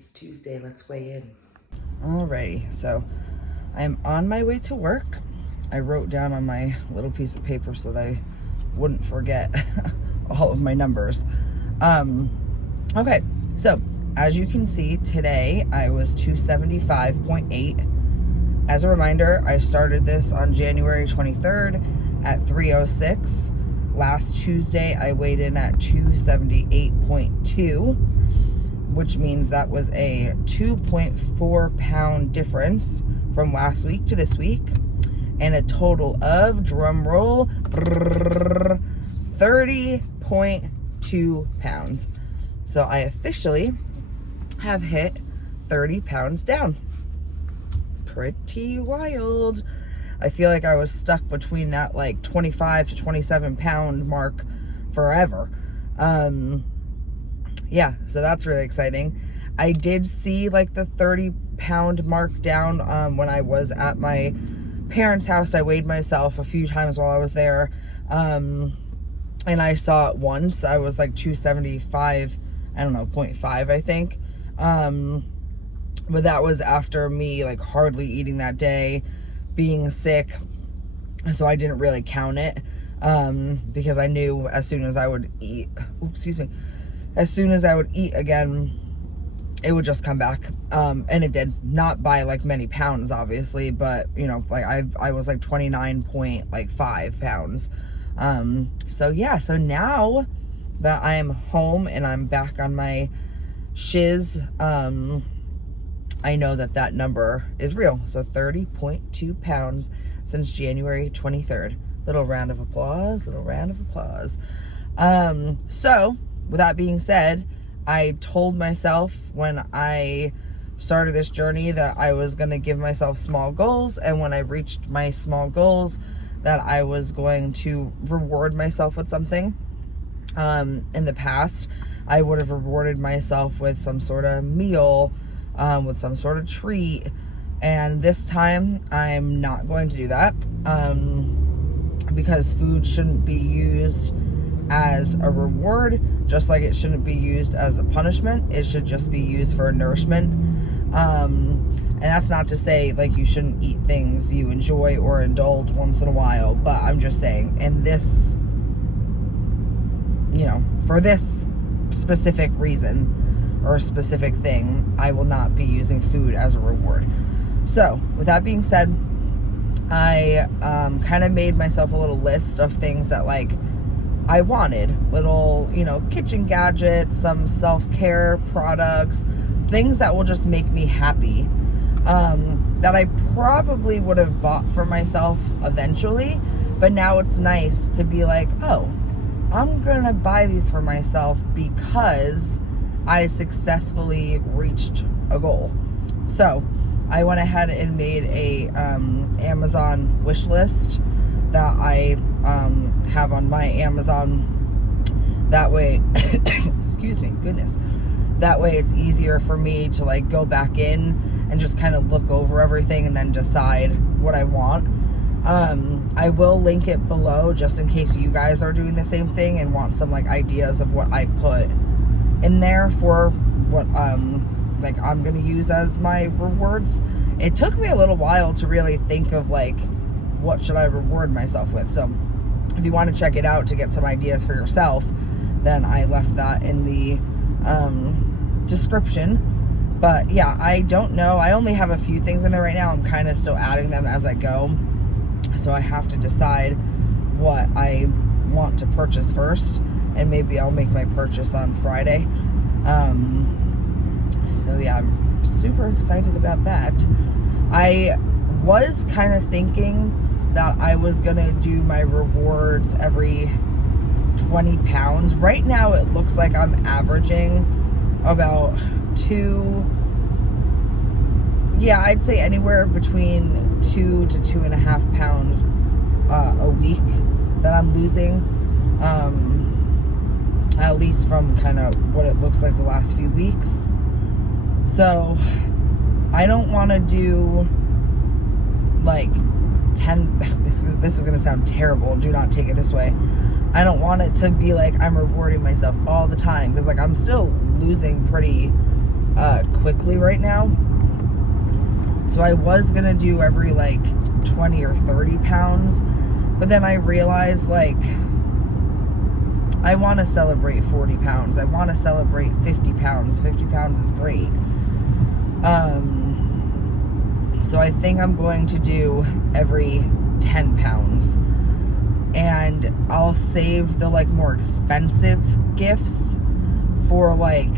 It's Tuesday, let's weigh in. Alrighty, so I am on my way to work. I wrote down on my little piece of paper so that I wouldn't forget all of my numbers. Okay, so as you can see, today I was 275.8. As a reminder, I started this on January 23rd at 306. Last Tuesday, I weighed in at 278.2, which means that was a 2.4 pound difference from last week to this week, and a total of, drum roll, 30.2 pounds. So I officially have hit 30 pounds down. Pretty wild. I feel like I was stuck between that like 25 to 27 pound mark forever. Yeah, so that's really exciting. I did see like the 30 pound mark down when I was at my parents' house. I weighed myself a few times while I was there, and I saw it once. I was like 275, I don't know, 0.5 I think, but that was after me like hardly eating that day, being sick, so I didn't really count it, because I knew as soon as I would eat, as soon as I would eat again, it would just come back, and it did. Not by like many pounds, obviously, but you know, like I was like 29.5 pounds. So yeah, so now that I am home and I'm back on my shiz, I know that that number is real. So 30.2 pounds since January 23rd. Little round of applause, little round of applause. So with that being said, I told myself when I started this journey that I was going to give myself small goals, and when I reached my small goals, that I was going to reward myself with something. In the past, I would have rewarded myself with some sort of meal, with some sort of treat, and this time I'm not going to do that, because food shouldn't be used as a reward, just like it shouldn't be used as a punishment. It should just be used for nourishment. And that's not to say like you shouldn't eat things you enjoy or indulge once in a while, but I'm just saying, in this, you know, for this specific reason or specific thing, I will not be using food as a reward. So with that being said, I kind of made myself a little list of things that like I wanted, little, you know, kitchen gadgets, some self-care products, things that will just make me happy, that I probably would have bought for myself eventually, but now it's nice to be like, oh, I'm gonna buy these for myself because I successfully reached a goal. So I went ahead and made a Amazon wish list that I have on my Amazon. That way, excuse me, goodness. That way it's easier for me to like go back in and just kind of look over everything and then decide what I want. I will link it below just in case you guys are doing the same thing and want some like ideas of what I put in there for what like I'm gonna use as my rewards. It took me a little while to really think of like, what should I reward myself with? So if you want to check it out to get some ideas for yourself, then I left that in the description. But yeah, I don't know. I only have a few things in there right now. I'm kind of still adding them as I go. So I have to decide what I want to purchase first, and maybe I'll make my purchase on Friday. So yeah, I'm super excited about that. I was kind of thinking that I was gonna do my rewards every 20 pounds. Right now it looks like I'm averaging about I'd say anywhere between 2 to 2.5 pounds a week that I'm losing, at least from kind of what it looks like the last few weeks. So I don't want to do like 10, this is going to sound terrible, do not take it this way. I don't want it to be like I'm rewarding myself all the time, because like I'm still losing pretty quickly right now. So I was gonna do every like 20 or 30 pounds, but then I realized like I want to celebrate 40 pounds. I want to celebrate 50 pounds. 50 pounds is great. So I think I'm going to do every 10 pounds. And I'll save the like more expensive gifts for like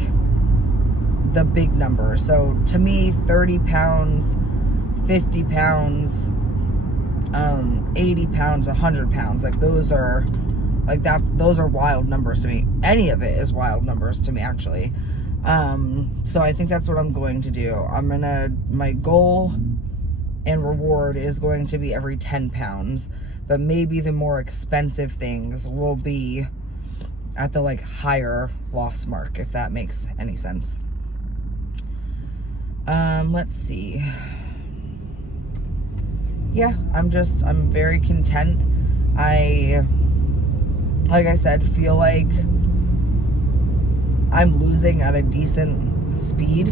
the big numbers. So to me, 30 pounds, 50 pounds, 80 pounds, 100 pounds, like those are like that, those are wild numbers to me. Any of it is wild numbers to me, actually. So I think that's what I'm going to do. My goal and reward is going to be every 10 pounds, but maybe the more expensive things will be at the like higher loss mark, if that makes any sense. Let's see. Yeah, I'm very content. Like I said, feel like I'm losing at a decent speed.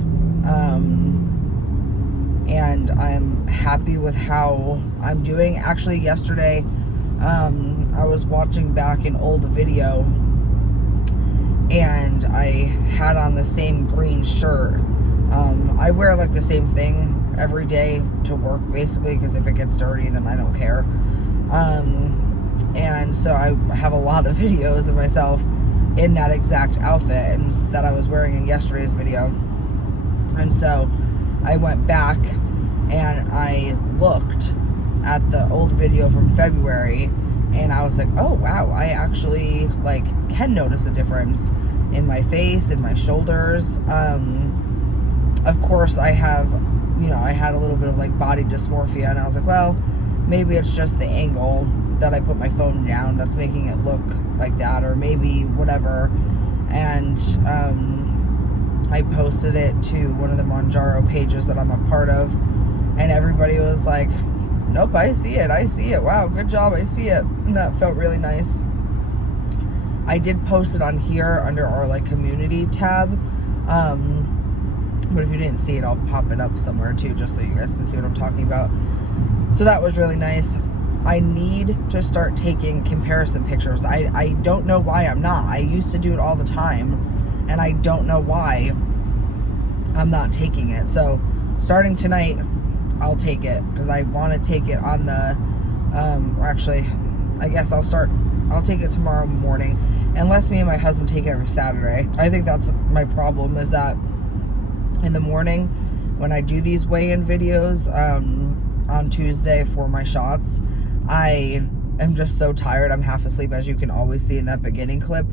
And I'm happy with how I'm doing. Actually, yesterday, I was watching back an old video and I had on the same green shirt. I wear like the same thing every day to work, basically, because if it gets dirty, then I don't care. And so I have a lot of videos of myself in that exact outfit and that I was wearing in yesterday's video. And so I went back and I looked at the old video from February and I was like, oh wow, I actually like can notice a difference in my face, in my shoulders. Of course I have, I had a little bit of like body dysmorphia, and I was like, well, maybe it's just the angle that I put my phone down that's making it look like that, or maybe whatever. And I posted it to one of the Mounjaro pages that I'm a part of, and everybody was like, nope, I see it, wow, good job, I see it. And that felt really nice. I did post it on here under our like community tab, but if you didn't see it, I'll pop it up somewhere too, just so you guys can see what I'm talking about. So that was really nice. I need to start taking comparison pictures. I don't know why I'm not. I used to do it all the time, and I don't know why I'm not taking it. So starting tonight, I'll take it, because I want to take it on the, or actually, I guess I'll take it tomorrow morning, unless me and my husband take it every Saturday. I think that's my problem, is that in the morning when I do these weigh-in videos on Tuesday for my shots, I am just so tired. I'm half asleep, as you can always see in that beginning clip,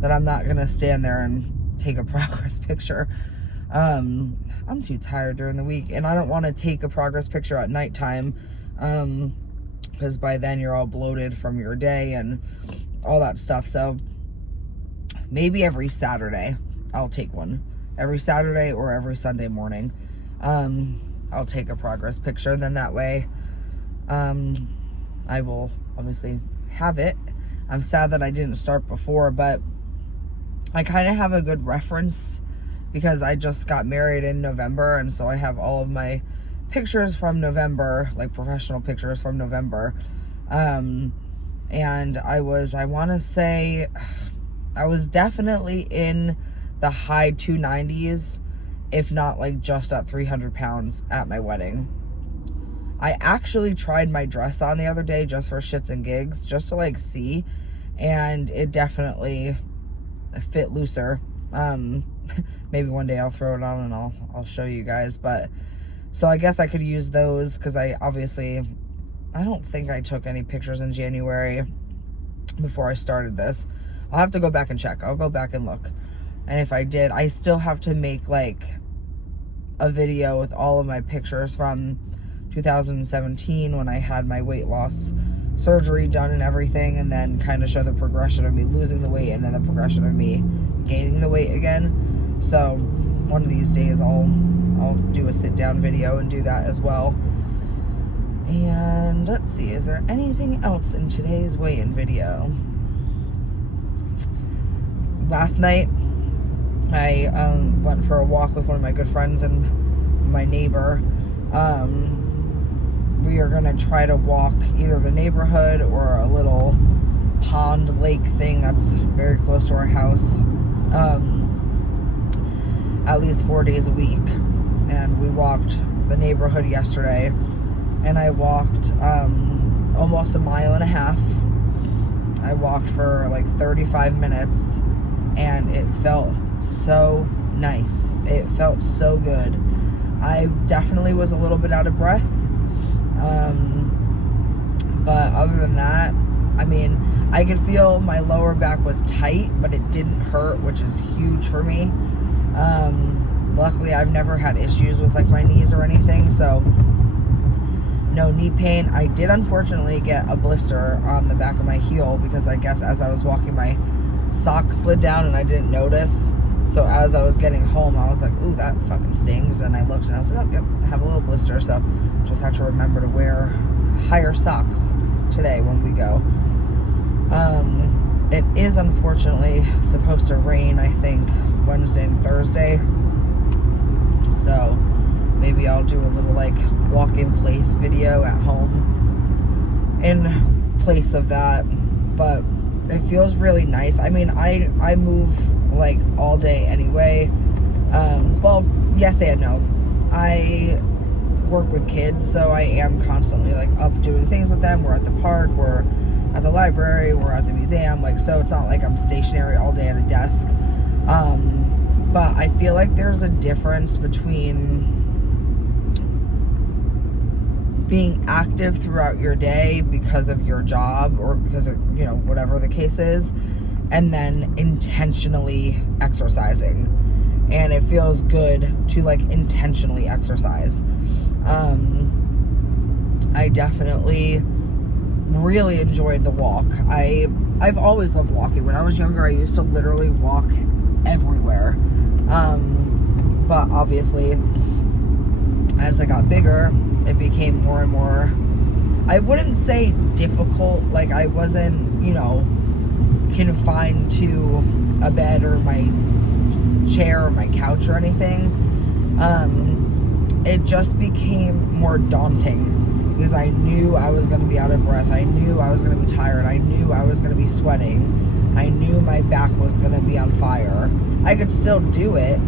that I'm not gonna stand there and take a progress picture. I'm too tired during the week, and I don't want to take a progress picture at nighttime, because by then you're all bloated from your day and all that stuff. So maybe every Saturday I'll take one. Every Saturday or every Sunday morning, I'll take a progress picture. And then that way, I will obviously have it. I'm sad that I didn't start before, but I kind of have a good reference because I just got married in November, and so I have all of my pictures from November, like professional pictures from November. And I want to say, I was definitely in the high 290s, if not like just at 300 pounds at my wedding. I actually tried my dress on the other day just for shits and gigs, just to like see, and it definitely fit looser. Maybe one day I'll throw it on and I'll show you guys. But so I guess I could use those, because I don't think I took any pictures in January before I started this. I'll have to go back and check. I'll go back and look. And if I did, I still have to make like a video with all of my pictures from 2017 when I had my weight loss surgery done and everything, and then kind of show the progression of me losing the weight and then the progression of me gaining the weight again. So one of these days I'll do a sit down video and do that as well. And let's see, is there anything else in today's weigh-in video? Last night I went for a walk with one of my good friends and my neighbor. We are going to try to walk either the neighborhood or a little pond lake thing that's very close to our house, at least 4 days a week. And we walked the neighborhood yesterday, and I walked almost 1.5 miles. I walked for like 35 minutes, and it felt so nice. It felt so good. I definitely was a little bit out of breath, but other than that, I mean, I could feel my lower back was tight, but it didn't hurt, which is huge for me. Luckily, I've never had issues with like my knees or anything, so no knee pain. I did unfortunately get a blister on the back of my heel because I guess as I was walking, my sock slid down and I didn't notice. So as I was getting home, I was like, ooh, that fucking stings. Then I looked and I was like, oh, yep, I have a little blister. So just have to remember to wear higher socks today when we go. It is unfortunately supposed to rain, I think, Wednesday and Thursday. So maybe I'll do a little like walk in place video at home in place of that. But it feels really nice. I mean, I move like all day anyway. Well, yes and no. I work with kids, so I am constantly like up doing things with them. We're at the park, we're at the library, we're at the museum, like, so it's not like I'm stationary all day at a desk. But I feel like there's a difference between being active throughout your day because of your job or because of, you know, whatever the case is, and then intentionally exercising. And it feels good to like intentionally exercise. I definitely really enjoyed the walk. I've always loved walking. When I was younger, I used to literally walk everywhere. But obviously, as I got bigger, it became more and more, I wouldn't say difficult, like I wasn't, you know, confined to a bed or my chair or my couch or anything. It just became more daunting because I knew I was going to be out of breath. I knew I was going to be tired. I knew I was going to be sweating. I knew my back was going to be on fire. I could still do it,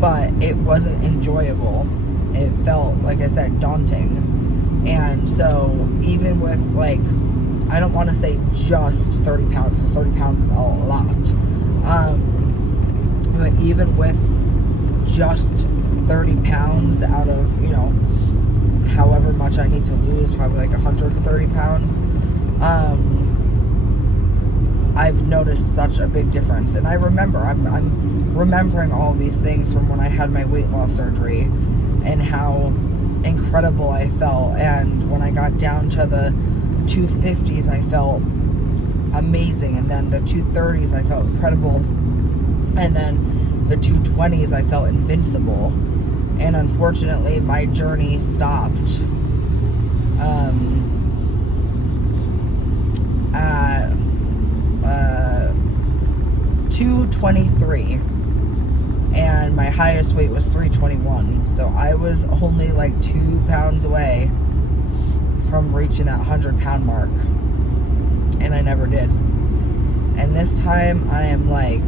but it wasn't enjoyable. It felt, like I said, daunting. And so even with like, I don't want to say just 30 pounds, because 30 pounds is a lot. But even with just 30 pounds out of, you know, however much I need to lose, probably like 130 pounds, I've noticed such a big difference. And I remember, I'm remembering all of these things from when I had my weight loss surgery and how incredible I felt. And when I got down to the 250s, I felt amazing. And then the 230s, I felt incredible. And then the 220s, I felt invincible. And unfortunately, my journey stopped at 223. And my highest weight was 321. So I was only like 2 pounds away from reaching that 100-pound mark. And I never did. And this time I am like,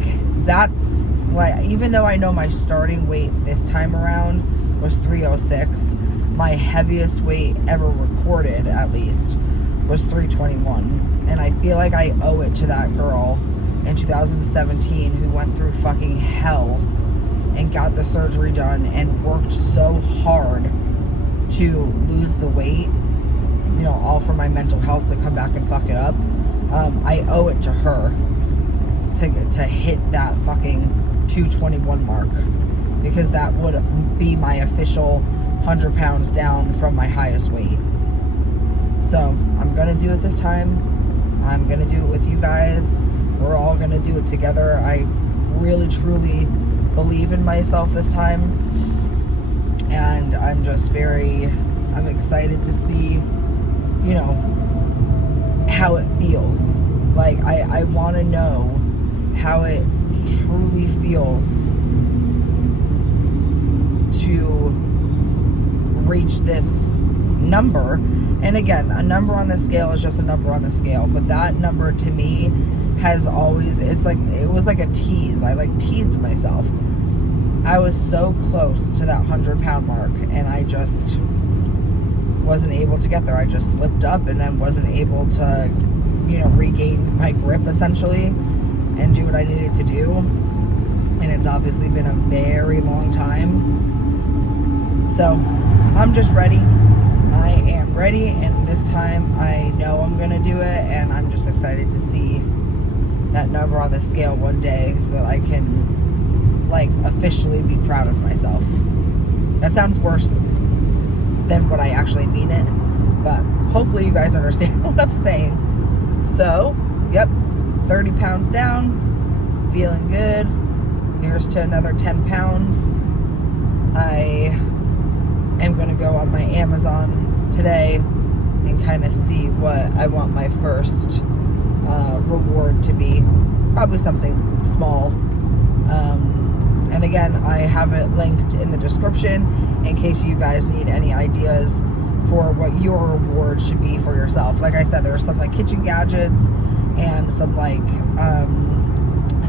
that's like, even though I know my starting weight this time around was 306, my heaviest weight ever recorded, at least, was 321. And I feel like I owe it to that girl in 2017 who went through fucking hell and got the surgery done and worked so hard to lose the weight, you know, all for my mental health to come back and fuck it up. I owe it to her to hit that fucking 221 mark, because that would be my official 100 pounds down from my highest weight. So I'm gonna do it this time. I'm gonna do it with you guys. We're all gonna do it together. I really truly believe in myself this time, and I'm just I'm excited to see, you know, how it feels. Like I want to know how it truly feels to reach this number. And again, a number on the scale is just a number on the scale, but that number to me has always, it was like a tease. I like teased myself. I was so close to that 100-pound mark, and I just wasn't able to get there. I just slipped up and then wasn't able to, regain my grip essentially and do what I needed to do. And it's obviously been a very long time. So I'm just ready. I am ready, and this time I know I'm gonna do it, and I'm just excited to see that number on the scale one day so that I can officially be proud of myself. That sounds worse than what I actually mean it, but hopefully you guys understand what I'm saying. So, yep, 30 pounds down, feeling good. Here's to another 10 pounds. I am going to go on my Amazon today and kind of see what I want my first reward to be. Probably something small. And again, I have it linked in the description in case you guys need any ideas for what your reward should be for yourself. Like I said, there's some kitchen gadgets and some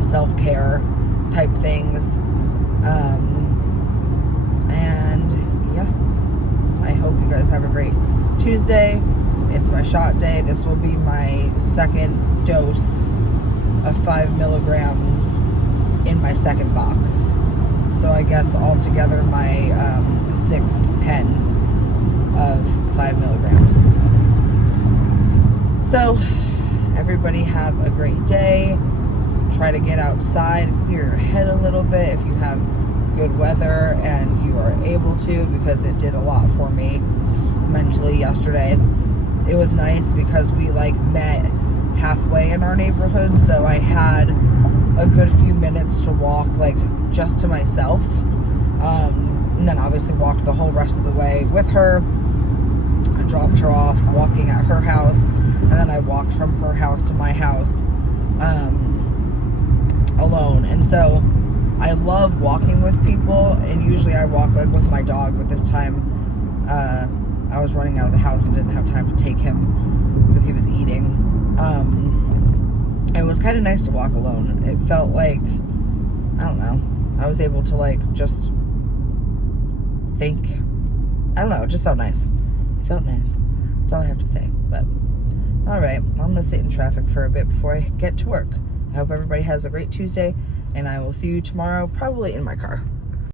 self-care type things. And yeah, I hope you guys have a great Tuesday. It's my shot day. This will be my second dose of 5 milligrams in my second box. So I guess altogether my 6th pen of 5 milligrams. So everybody have a great day. Try to get outside, clear your head a little bit if you have good weather and you are able to, because it did a lot for me mentally yesterday. It was nice because we met halfway in our neighborhood, so I had a good few minutes to walk just to myself, and then obviously walked the whole rest of the way with her. I dropped her off walking at her house, and then I walked from her house to my house alone. And so I love walking with people, and usually I walk with my dog, but this time I was running out of the house and didn't have time to take him because he was eating. It was kind of nice to walk alone. It felt like, I don't know, I was able to just think. I don't know, it just felt nice. It felt nice. That's all I have to say. But alright, I'm going to sit in traffic for a bit before I get to work. I hope everybody has a great Tuesday, and I will see you tomorrow, probably in my car.